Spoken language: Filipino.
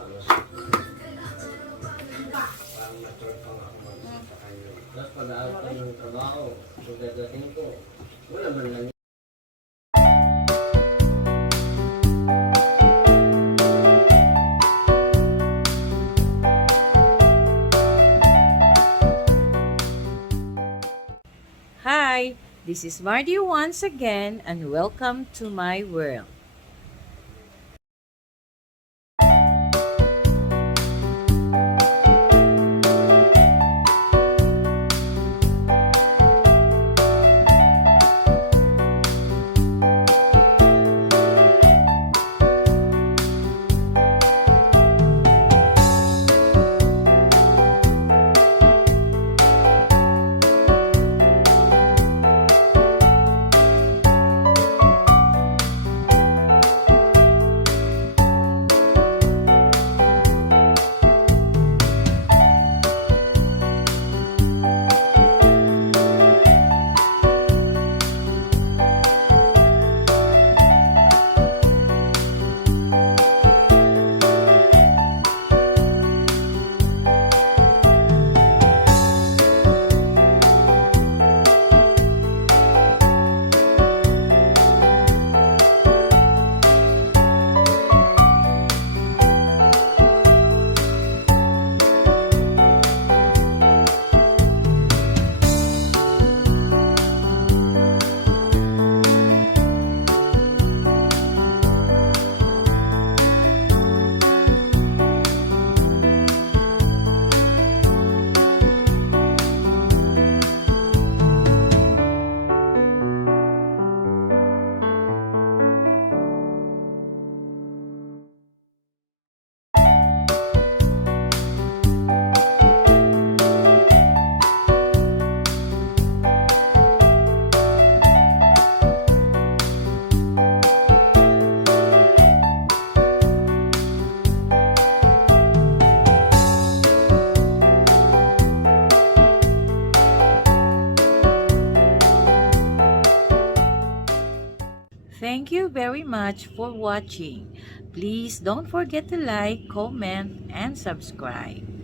Parang natural pa nga ako mag-isip sa kanya. Tapos pag-aaral ko ng trabaho, pagdadating ko, wala man lang. Hi, this is Marty once again and welcome to my world. Thank you very much for watching. Please don't forget to like, comment, and subscribe.